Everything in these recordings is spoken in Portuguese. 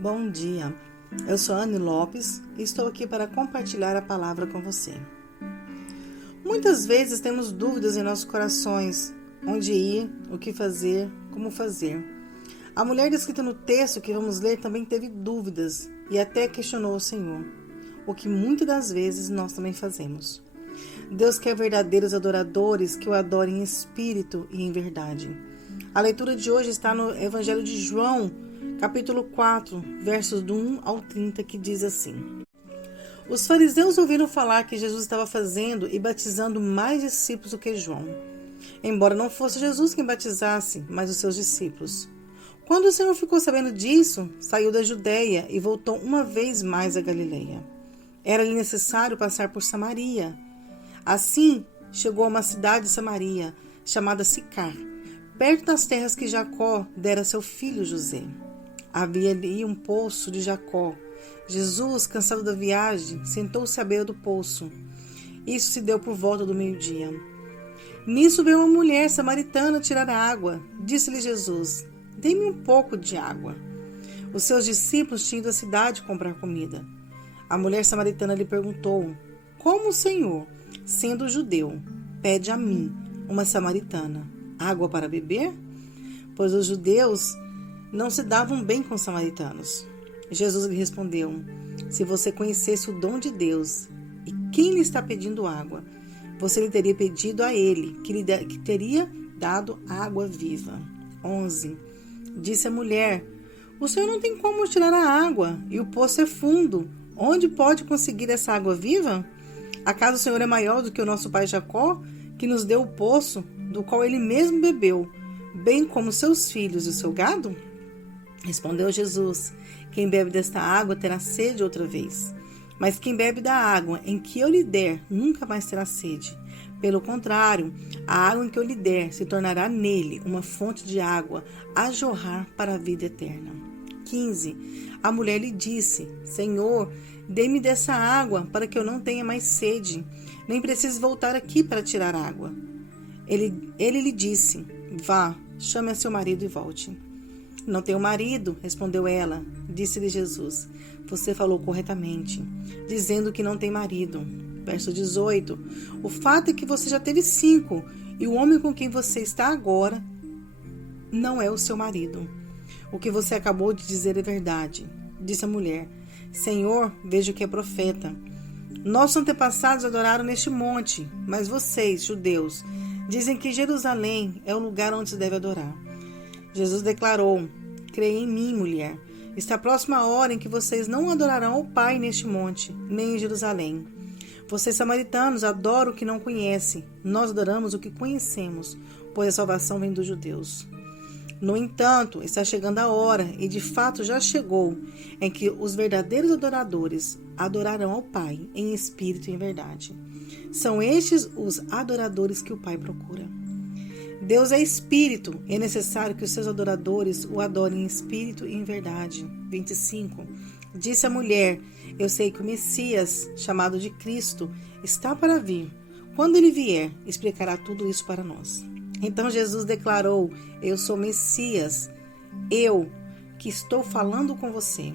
Bom dia, eu sou Anne Lopes e estou aqui para compartilhar a palavra com você. Muitas vezes temos dúvidas em nossos corações, onde ir, o que fazer, como fazer. A mulher descrita no texto que vamos ler também teve dúvidas e até questionou o Senhor, o que muitas das vezes nós também fazemos. Deus quer verdadeiros adoradores que o adorem em espírito e em verdade. A leitura de hoje está no Evangelho de João, capítulo 4, versos do 1 ao 30, que diz assim: Os fariseus ouviram falar que Jesus estava fazendo e batizando mais discípulos do que João, embora não fosse Jesus quem batizasse, mas os seus discípulos. Quando o Senhor ficou sabendo disso, saiu da Judeia e voltou uma vez mais a Galileia. Era-lhe necessário passar por Samaria. Assim, chegou a uma cidade de Samaria, chamada Sicar, perto das terras que Jacó dera a seu filho José. Havia ali um poço de Jacó. Jesus, cansado da viagem, sentou-se à beira do poço. Isso se deu por volta do meio-dia. Nisso veio uma mulher samaritana tirar água. Disse-lhe Jesus: Dê-me um pouco de água. Os seus discípulos tinham ido à cidade comprar comida. A mulher samaritana lhe perguntou: Como o Senhor, sendo judeu, pede a mim, uma samaritana, água para beber? Pois os judeus não se davam bem com os samaritanos. Jesus lhe respondeu: Se você conhecesse o dom de Deus e quem lhe está pedindo água, você lhe teria pedido a ele, que teria dado água viva. 11. Disse a mulher: O Senhor não tem como tirar a água, e o poço é fundo. Onde pode conseguir essa água viva? Acaso o Senhor é maior do que o nosso pai Jacó, que nos deu o poço, do qual ele mesmo bebeu, bem como seus filhos e o seu gado? Respondeu Jesus: Quem bebe desta água terá sede outra vez. Mas quem bebe da água em que eu lhe der nunca mais terá sede. Pelo contrário, a água em que eu lhe der se tornará nele uma fonte de água a jorrar para a vida eterna. 15. A mulher lhe disse: Senhor, dê-me dessa água para que eu não tenha mais sede, nem precise voltar aqui para tirar água. Ele lhe disse: Vá, chame a seu marido e volte. Não tenho marido, respondeu ela. Disse-lhe Jesus: Você falou corretamente, dizendo que não tem marido. Verso 18. O fato é que você já teve 5, e o homem com quem você está agora não é o seu marido. O que você acabou de dizer é verdade. Disse a mulher: Senhor, vejo que é profeta. Nossos antepassados adoraram neste monte, mas vocês, judeus, dizem que Jerusalém é o lugar onde se deve adorar. Jesus declarou: Creia em mim, mulher. Está próxima a hora em que vocês não adorarão ao Pai neste monte, nem em Jerusalém. Vocês, samaritanos, adoram o que não conhecem. Nós adoramos o que conhecemos, pois a salvação vem dos judeus. No entanto, está chegando a hora, e de fato já chegou, em que os verdadeiros adoradores adorarão ao Pai em espírito e em verdade. São estes os adoradores que o Pai procura. Deus é espírito, e é necessário que os seus adoradores o adorem em espírito e em verdade. 25. Disse a mulher: Eu sei que o Messias, chamado de Cristo, está para vir. Quando ele vier, explicará tudo isso para nós. Então Jesus declarou: Eu sou Messias, eu que estou falando com você.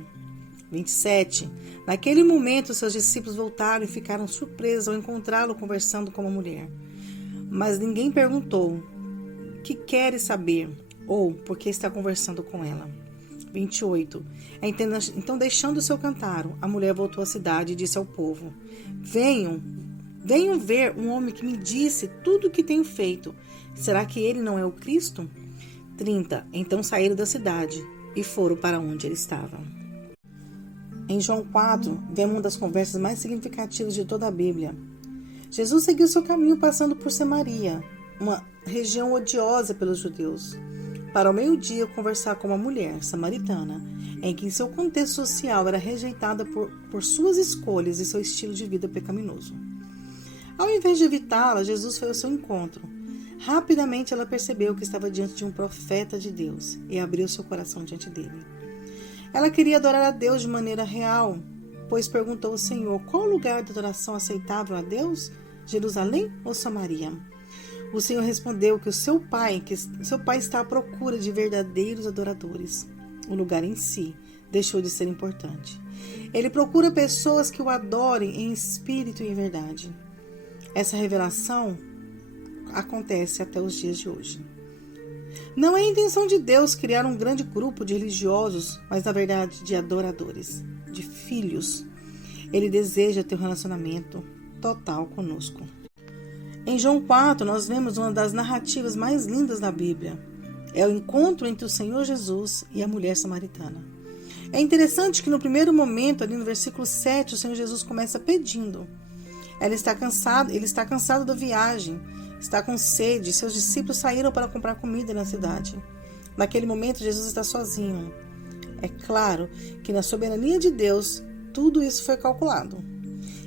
27. Naquele momento, seus discípulos voltaram e ficaram surpresos ao encontrá-lo conversando com a mulher. Mas ninguém perguntou: Que queres saber? Ou por que está conversando com ela? 28. Então, deixando o seu cantaro, a mulher voltou à cidade e disse ao povo: Venham ver um homem que me disse tudo o que tenho feito. Será que ele não é o Cristo? 30. Então saíram da cidade e foram para onde ele estava. Em João 4, vemos uma das conversas mais significativas de toda a Bíblia. Jesus seguiu seu caminho passando por Samaria, uma região odiosa pelos judeus, para ao meio-dia conversar com uma mulher samaritana, em que em seu contexto social era rejeitada por suas escolhas e seu estilo de vida pecaminoso. Ao invés de evitá-la, Jesus foi ao seu encontro. Rapidamente ela percebeu que estava diante de um profeta de Deus e abriu seu coração diante dele. Ela queria adorar a Deus de maneira real, pois perguntou ao Senhor: qual o lugar de adoração aceitável a Deus? Jerusalém ou Samaria? O Senhor respondeu que seu pai está à procura de verdadeiros adoradores. O lugar em si deixou de ser importante. Ele procura pessoas que o adorem em espírito e em verdade. Essa revelação acontece até os dias de hoje. Não é a intenção de Deus criar um grande grupo de religiosos, mas na verdade de adoradores, de filhos. Ele deseja ter um relacionamento total conosco. Em João 4, nós vemos uma das narrativas mais lindas da Bíblia. É o encontro entre o Senhor Jesus e a mulher samaritana. É interessante que no primeiro momento, ali no versículo 7, o Senhor Jesus começa pedindo. Ele está cansado da viagem, está com sede, seus discípulos saíram para comprar comida na cidade. Naquele momento, Jesus está sozinho. É claro que na soberania de Deus, tudo isso foi calculado.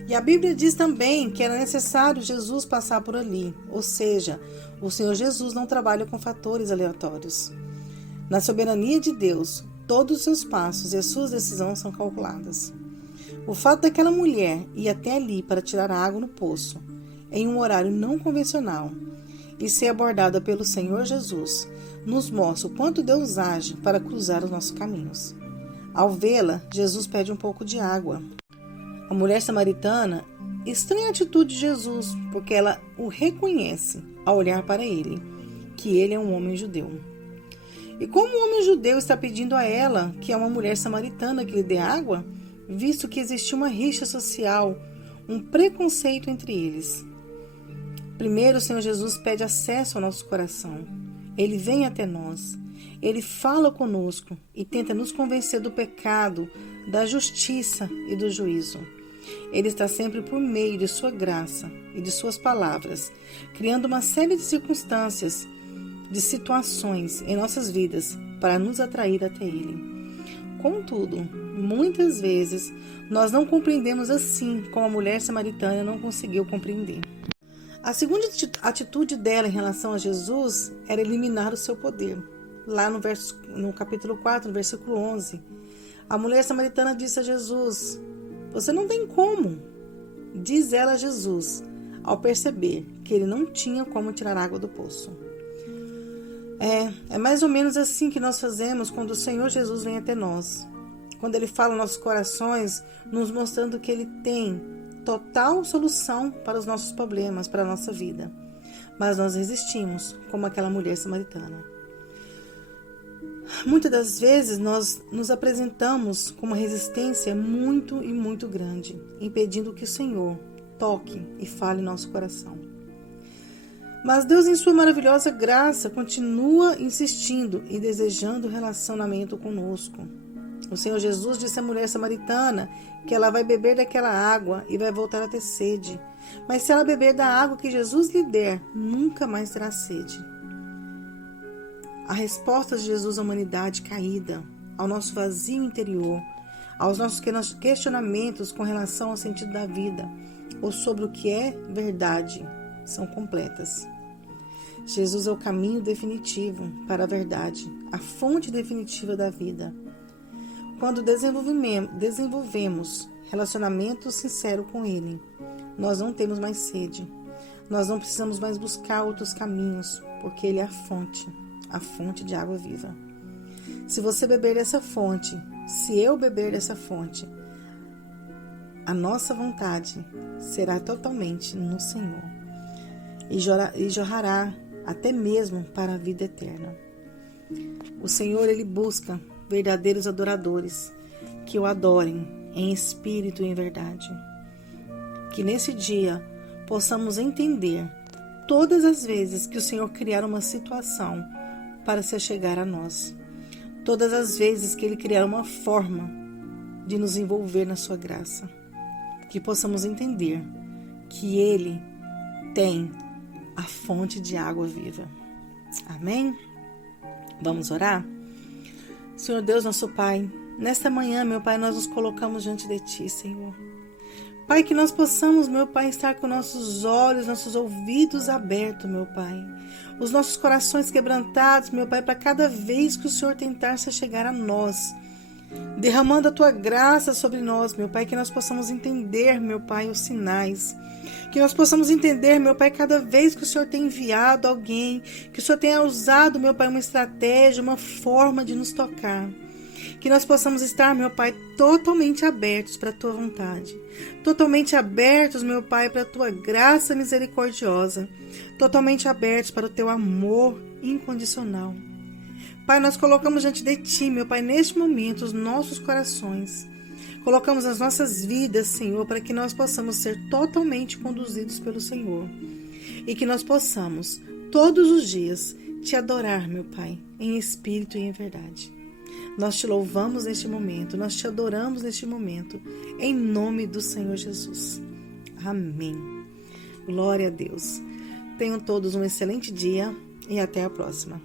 E a Bíblia diz também que era necessário Jesus passar por ali, ou seja, o Senhor Jesus não trabalha com fatores aleatórios. Na soberania de Deus, todos os seus passos e as suas decisões são calculadas. O fato daquela mulher ir até ali para tirar água no poço, em um horário não convencional, e ser abordada pelo Senhor Jesus, nos mostra o quanto Deus age para cruzar os nossos caminhos. Ao vê-la, Jesus pede um pouco de água. A mulher samaritana estranha a atitude de Jesus, porque ela o reconhece ao olhar para ele, que ele é um homem judeu. E como o homem judeu está pedindo a ela, que é uma mulher samaritana, que lhe dê água, visto que existia uma rixa social, um preconceito entre eles. Primeiro, o Senhor Jesus pede acesso ao nosso coração. Ele vem até nós. Ele fala conosco e tenta nos convencer do pecado, da justiça e do juízo. Ele está sempre por meio de sua graça e de suas palavras, criando uma série de circunstâncias, de situações em nossas vidas para nos atrair até Ele. Contudo, muitas vezes nós não compreendemos assim como a mulher samaritana não conseguiu compreender. A segunda atitude dela em relação a Jesus era eliminar o seu poder. Lá no capítulo 4, no versículo 11, a mulher samaritana disse a Jesus: "Você não tem como", diz ela a Jesus, ao perceber que ele não tinha como tirar água do poço. É mais ou menos assim que nós fazemos quando o Senhor Jesus vem até nós. Quando Ele fala nos nossos corações, nos mostrando que Ele tem total solução para os nossos problemas, para a nossa vida. Mas nós resistimos, como aquela mulher samaritana. Muitas das vezes nós nos apresentamos com uma resistência muito e muito grande, impedindo que o Senhor toque e fale em nosso coração. Mas Deus, em sua maravilhosa graça, continua insistindo e desejando relacionamento conosco. O Senhor Jesus disse à mulher samaritana que ela vai beber daquela água e vai voltar a ter sede. Mas se ela beber da água que Jesus lhe der, nunca mais terá sede. A resposta de Jesus à humanidade caída, ao nosso vazio interior, aos nossos questionamentos com relação ao sentido da vida ou sobre o que é verdade, são completas. Jesus é o caminho definitivo para a verdade, a fonte definitiva da vida. Quando desenvolvemos relacionamento sincero com Ele, nós não temos mais sede. Nós não precisamos mais buscar outros caminhos, porque Ele é a fonte de água viva. Se você beber dessa fonte, se eu beber dessa fonte, a nossa vontade será totalmente no Senhor e jorrará até mesmo para a vida eterna. O Senhor, Ele busca verdadeiros adoradores que o adorem em espírito e em verdade. Que nesse dia possamos entender todas as vezes que o Senhor criar uma situação para se achegar a nós. Todas as vezes que Ele criar uma forma de nos envolver na sua graça. Que possamos entender que Ele tem a fonte de água viva. Amém? Vamos orar? Senhor Deus, nosso Pai, nesta manhã, meu Pai, nós nos colocamos diante de Ti, Senhor. Pai, que nós possamos, meu Pai, estar com nossos olhos, nossos ouvidos abertos, meu Pai. Os nossos corações quebrantados, meu Pai, para cada vez que o Senhor tentar se chegar a nós. Derramando a Tua graça sobre nós, meu Pai, que nós possamos entender, meu Pai, os sinais. Que nós possamos entender, meu Pai, cada vez que o Senhor tem enviado alguém, que o Senhor tenha usado, meu Pai, uma estratégia, uma forma de nos tocar. Que nós possamos estar, meu Pai, totalmente abertos para a Tua vontade. Totalmente abertos, meu Pai, para a Tua graça misericordiosa. Totalmente abertos para o Teu amor incondicional. Pai, nós colocamos diante de Ti, meu Pai, neste momento, os nossos corações. Colocamos as nossas vidas, Senhor, para que nós possamos ser totalmente conduzidos pelo Senhor. E que nós possamos, todos os dias, Te adorar, meu Pai, em espírito e em verdade. Nós Te louvamos neste momento, nós Te adoramos neste momento, em nome do Senhor Jesus. Amém. Glória a Deus. Tenham todos um excelente dia e até a próxima.